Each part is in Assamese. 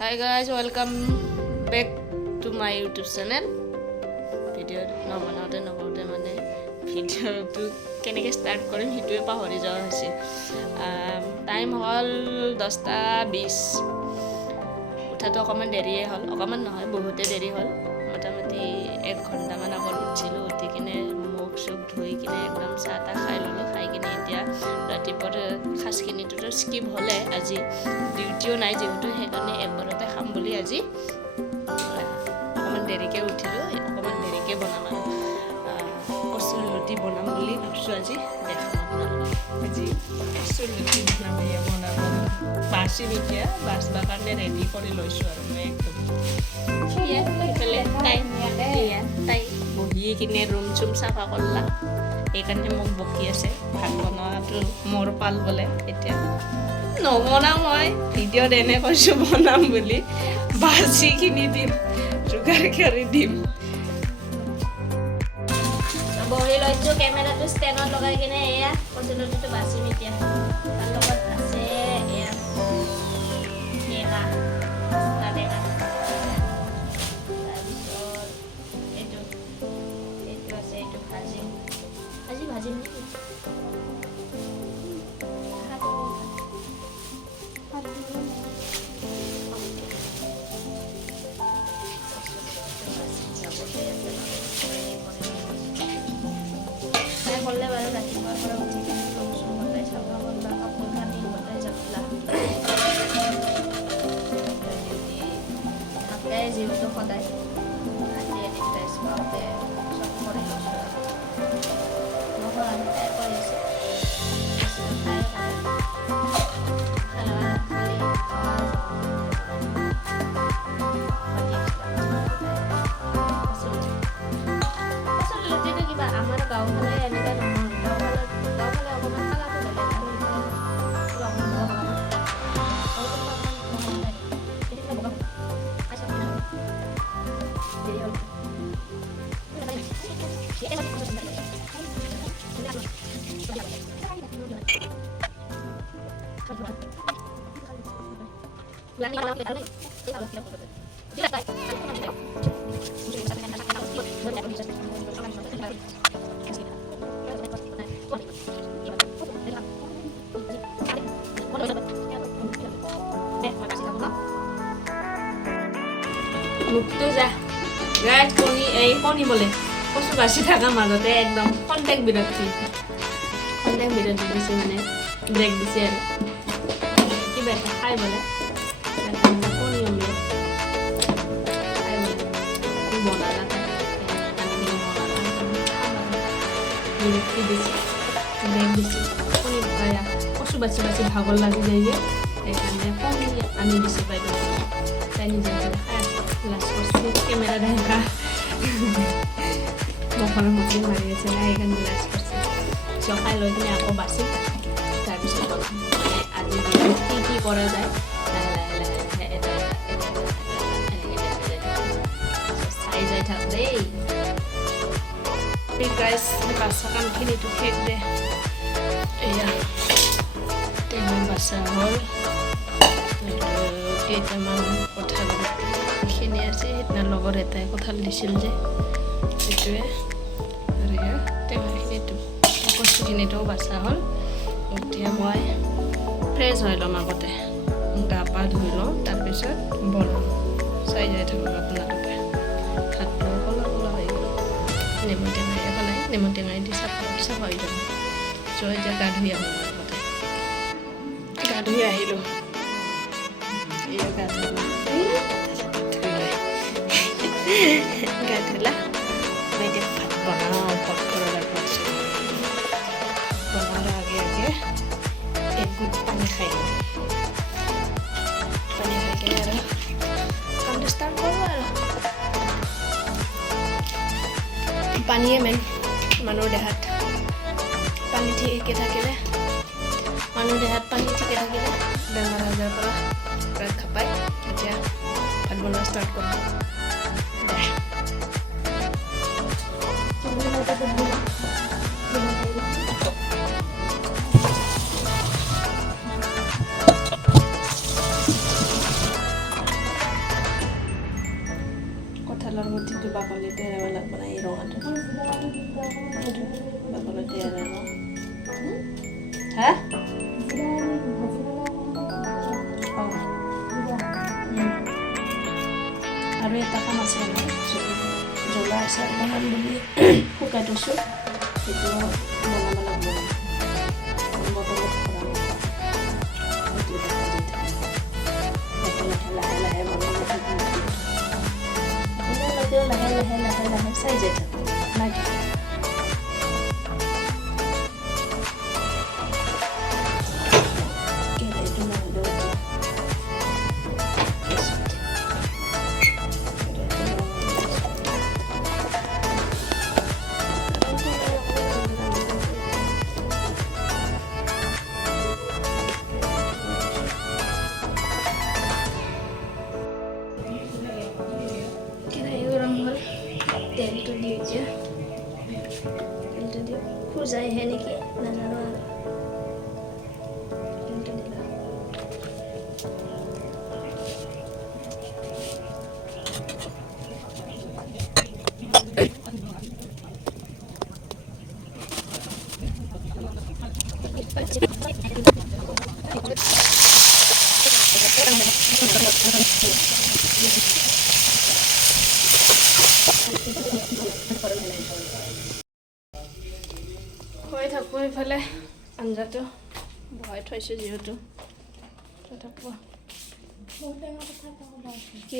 Hi guys, welcome back to my YouTube channel. Video নবনাওঁতে মানে ভিডিঅ'টো কেনেকৈ ষ্টাৰ্ট কৰিম সেইটোৱে পাহৰি যোৱা হৈছে। টাইম হ'ল 10:20। উঠাটো অকণমান দেৰিয়ে হ'ল, অকণমান নহয় বহুতে দেৰি হ'ল। মোটামুটি 1 ঘণ্টামান আগত উঠিছিলোঁ। উঠি কিনে মুখ চুখ ধুই কিনে একদম চাহ তাহ খাই ল'লোঁ। খাই কিনে এতিয়া ৰাতিপুৱাৰ সাজখিনিটোতো স্কিপ হ'লে, আজি ডিউটিও নাই যিহেতু সেইকাৰণে একবাৰতে খাম বুলি আজি অকণমান দেৰিকৈ উঠিলোঁ। অকণমান দেৰিকৈ বনাম আৰু কচুৰ লুটি বনাম বুলি ভাবিছোঁ। আজি দেখাম আপোনালোকক। আজি কচুৰ লুটি বনাব বাচি এতিয়া বাচবৰ কাৰণে ৰেডি কৰি লৈছোঁ আৰু মই একদম সেইফালে তাই বহি কিনে ৰুম চুম চাফা কৰলা। সেইকাৰণে মোক বকি আছে। ভাত বনোৱাটো মোৰ পাল বোলে। এতিয়া নবনাওঁ, মই ভিডিঅ'ত এনে কৈছোঁ বনাম বুলি। বাচিখিনি দিম, যোগাৰ কৰি দিম। বহি লৈছোঁ কেমেৰাটো ষ্টেণ্ডত লগাই কিনে। এয়া কচু লুটিটো বাচিম এতিয়া। তাৰ লগত আছে এয়া ভাজিম কৰলে বাৰু ৰাতিপুৱাৰ পৰা উঠি কিনে লচুন বনাই চাফা কৰলা, কাপোৰ কানি বনাই যাবলা থাকে যিহেতু সদায়। আজি এদিন ৰেষ্ট পাওঁতে চব কৰি লৈছোঁ আৰু নকৰাকৈ তাই কৰিছে। কিবা আমাৰ গাঁওফালে এনেকুৱা নহয়। গাঁওফালে অকণমান খালাটো বেলেগ মুখটো যা গাইজ কণী বোলে কচু বাচি থকা মাজতে একদম খন্তেক বিৰতি দিছে, মানে ব্ৰেক দিছে আৰু কিবা এটা খাই বোলে কণী অমলেট খাই বোলে বনালা বিৰক্তি দিছে, ব্ৰেক দিছে। কণী কচু বাচি ভাগৰ লাগি যায় যে সেইকাৰণে কণী আনি দিছে বাইদেউ। তাই নিজে খাই আছে। লাষ্ট কৰছি ক্যামেৰা দেখা মুখৰ মুখে মাৰি আছে না, সেইকাৰণে লাষ্ট কৰছি। চখাই লৈ কিনে আকৌ বাচি তাৰপিছত মানে আজি কি কৰা যায় চাই যাই থাক দেই। গাইজ বাচা কামখিনিতো শেষ দে। এয়া টেঙা বাচা হ'ল, কেইটামান কঁঠাল খিনি আছে। সেইদিনা লগৰ এটাই কঁঠাল দিছিল যে সেইটোৱে। আৰু এয়া টেঙাখিনিতো কচুখিনিটোও বাচা হ'ল। এতিয়া মই ফ্ৰেছ হৈ ল'ম, আগতে গা পা ধুই লওঁ, তাৰপিছত বনাম। চাই যাই থাকক আপোনালোকে। ভাতটো ক'লা হৈ গ'ল। নেমু টেঙা একো নাই, নেমু টেঙাই দি চাফা হৈ যাব। চ' এতিয়া গা ধুই আহোঁ। আগতে গা ধুই আহিলোঁ। এয়া গা ধুলা मैं जब भात बनाऊँ पत्थर लगवासी बनाने आगे एक गुट पानी खाएंगे। पानी खाएंगे यार काम स्टार्ट करो यार। पानी मेन मानुर देहात पानी ठीके থাকিলে मानुर देहात पानी ठीके থাকিলে बेमार आजार পৰা ৰক্ষা পায়। এতিয়া ভাত বনোৱা ষ্টাৰ্ট কৰোঁ। বাকলিটো এৰাব লাগিব না এই ৰঙাটো বাকলিটো এৰাব হা আৰু এটা কাম আছে নহয় জ্বলা আচাৰ বনাম বুলি শুকাই থৈছোঁ সেইটো বনাব লাগিব বটলত ভৰাম সেইটো দেখা দি থাকিম লাহে লাহে বনাব থাকিম আপোনালোকেও লাহে লাহে লাহে লাহে চাই যাই থাকক নাই তেলটো দিওঁ এতিয়া তেলটো দিওঁ খোজাই আহে নেকি নাজানো আৰু তেলটো দিলা হৈ থাকোঁ এইফালে আঞ্জাটো বহাই থৈছোঁ যিহেতু থাকব কি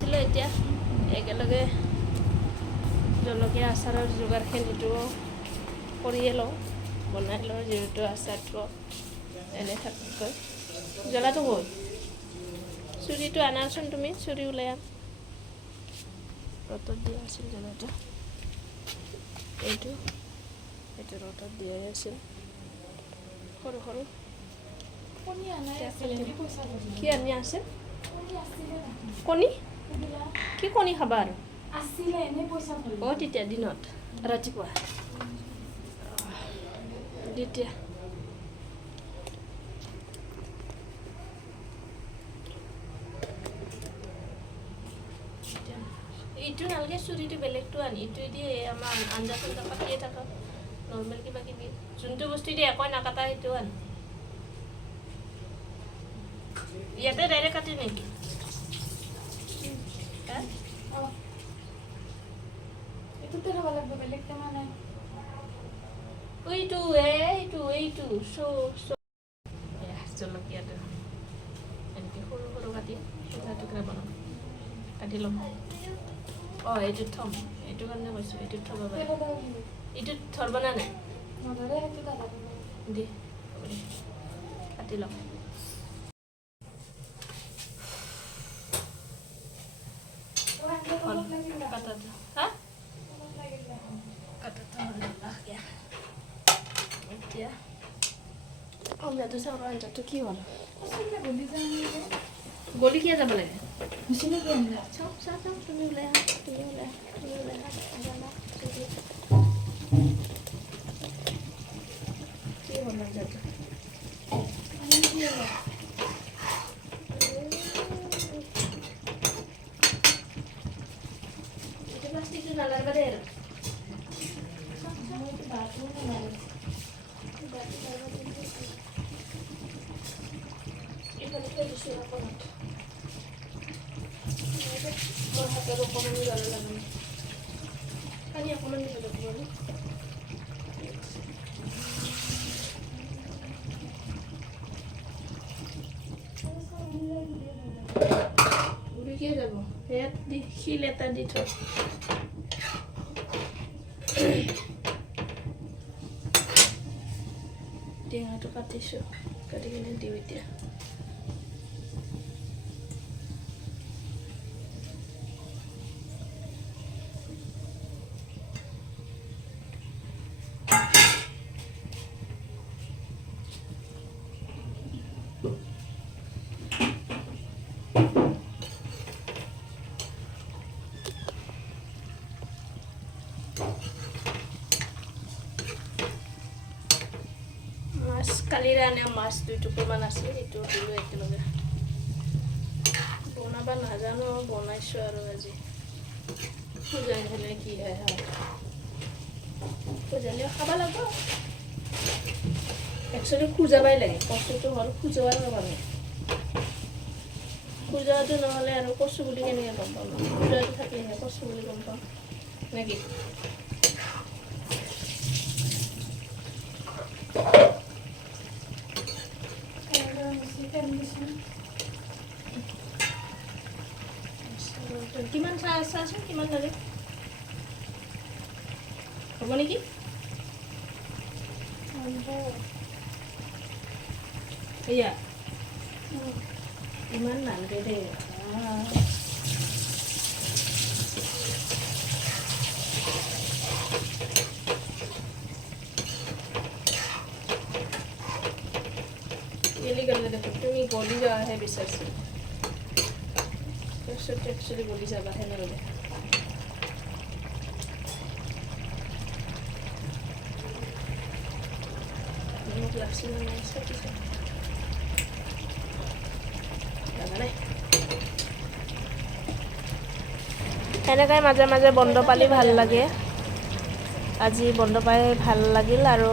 হ'ল এতিয়া একেলগে জলকীয়া আচাৰৰ যোগাৰখিনিটো কৰিয়ে লওঁ বনাই লওঁ যিহেতু আচাৰটো এনে থাকতকৈ জ্বলাটো গ'ল চুৰিটো আনাচোন তুমি চুৰি ওলাই আন ৰ'দত দিয়া আছিল জ্বলাটো এইটো ৰ'দত দিয়াই আছিল সৰু সৰু কি আনি আছে কণী কি কণী খাবা আৰু অঁ তেতিয়া দিনত ৰাতিপুৱা তেতিয়া এইটো নালাগে চুৰিটো বেলেগটো আনি এইটো দিয়ে আমাৰ আঞ্জা চাঞ্জা কাটিয়ে থাকক নৰ্মেল কিবা কিবি যোনটো বস্তু দিয়ে একো নাকাটা সেইটো আন ইয়াতে ডাইৰেক্ট কাটি নেকি এইটো জলকীয়াটো এনেকৈ সৰু সৰু কাটি টুকৰা টুকৰা বনাম কাটি ল'ম অঁ এইটোত থ'ম এইটো কাৰণে কৈছোঁ এইটোত থ'ব পাৰে এইটোত ধৰব না নাই দে কাটি ল'ম কাটাটো হা কাটাটো এতিয়া অমৰাটো চাউলৰ আঞ্জাটো কি হ'ল গলি কিয় যাব লাগে চাওঁ তুমি ওলাই আহা কি হ'ল আঞ্জাটো প্লাষ্টিকটো নালাগবা দে আৰু এইফালে থৈ দিছোঁ অকণত মোৰ হাতৰ অকণমান জ্বলা লাগে পানী অকণমান দিব লাগিব আৰু উৰিকে যাব ইয়াত দি শিল এটা দি থৈ টেঙাটো কাটিছোঁ কাটি কিনে দিওঁ এতিয়া মাছ কালিৰে আনে মাছ 2 টুকুৰমান আছে সেইটো দিলোঁ একেলগে বনাব নাজানো বনাইছোঁ আৰু আজি খুজাই হ'লে কি হয় খুজালে খাব লাগিব একচুৱেলি খুজাবাই লাগে কচুটো হ'ল খুজোৱাৰ কাৰণে খুজোৱাটো নহ'লে আৰু কচু বুলি কেনেকৈ গম পাম খুজোৱাটো থাকিলেহে কচু বুলি গম পাম নেকি কিমান চাচোন কিমান লাগে হ'ব নেকি এয়া ইমান নালাগে দেই গেলি গ'লে দেখো তুমি গলি যোৱাহে বিচাৰিছা তাৰপিছত একচুৱেলি গলি যাবাহে নহ'লে মোক লাগছি নহয় চাপিছে এনেকৈ মাজে মাজে বন্ধ পালি ভাল লাগে আজি বন্ধ পাই ভাল লাগিল আৰু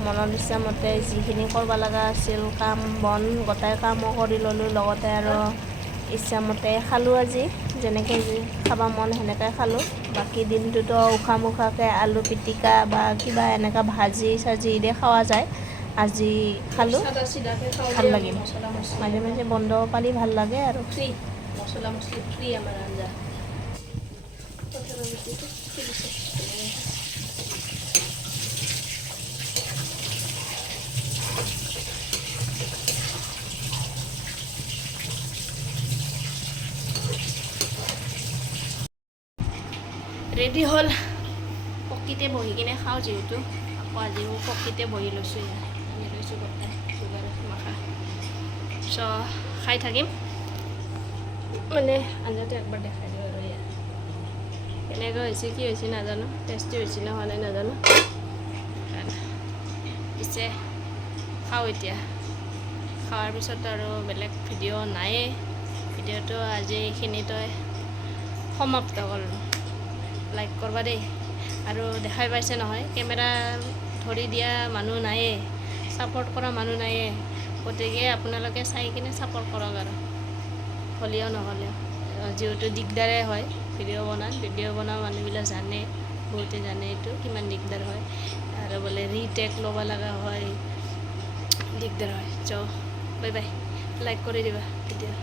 মনৰ ইচ্ছামতে যিখিনি কৰিব লগা আছিল কাম বন গোটাই কামো কৰি ল'লোঁ লগতে আৰু ইচ্ছামতে খালোঁ আজি যেনেকৈ যি খাব মন সেনেকৈ খালোঁ বাকী দিনটোতো উখা মুখাকৈ আলু পিটিকা বা কিবা এনেকুৱা ভাজি চাজি দি খোৱা যায় আজি খালোঁ ভাল লাগিল মাজে মাজে বন্ধ পালি ভাল লাগে আৰু ফ্ৰী মছলা মছলি ফ্ৰী আমাৰ আঞ্জা ৰেডি হ'ল পকীতে বহি কিনে খাওঁ যিহেতু আকৌ আজিও পকীতে বহি লৈছোঁ আনি লৈছোঁ গোটাই চুগাৰ মাখা চ খাই থাকিম মানে আঞ্জাটো একবাৰ দেখাই দিওঁ আৰু ইয়াত কেনেকৈ হৈছে কি হৈছে নাজানো টেষ্টি হৈছে নে হোৱা নাই নাজানো পিছে খাওঁ এতিয়া খোৱাৰ পিছত আৰু বেলেগ ভিডিঅ' নায়েই ভিডিঅ'টো আজি এইখিনিতে সমাপ্ত কৰিলোঁ লাইক কৰবা দেই আৰু দেখাই পাইছে নহয় কেমেৰা ধৰি দিয়া মানুহ নায়েই ছাপৰ্ট কৰা মানুহ নায়েই গতিকে আপোনালোকে চাই কিনে ছাপৰ্ট কৰক আৰু হ'লেও নহ'লেও যিহেতু দিগদাৰে হয় ভিডিঅ' বনোৱা মানুহবিলাক জানে বহুতে জানে এইটো কিমান দিগদাৰ হয় আৰু বোলে ৰিটেক ল'ব লগা হয় দিগদাৰ হয় চ' বাই বাই লাইক কৰি দিবা ভিডিঅ'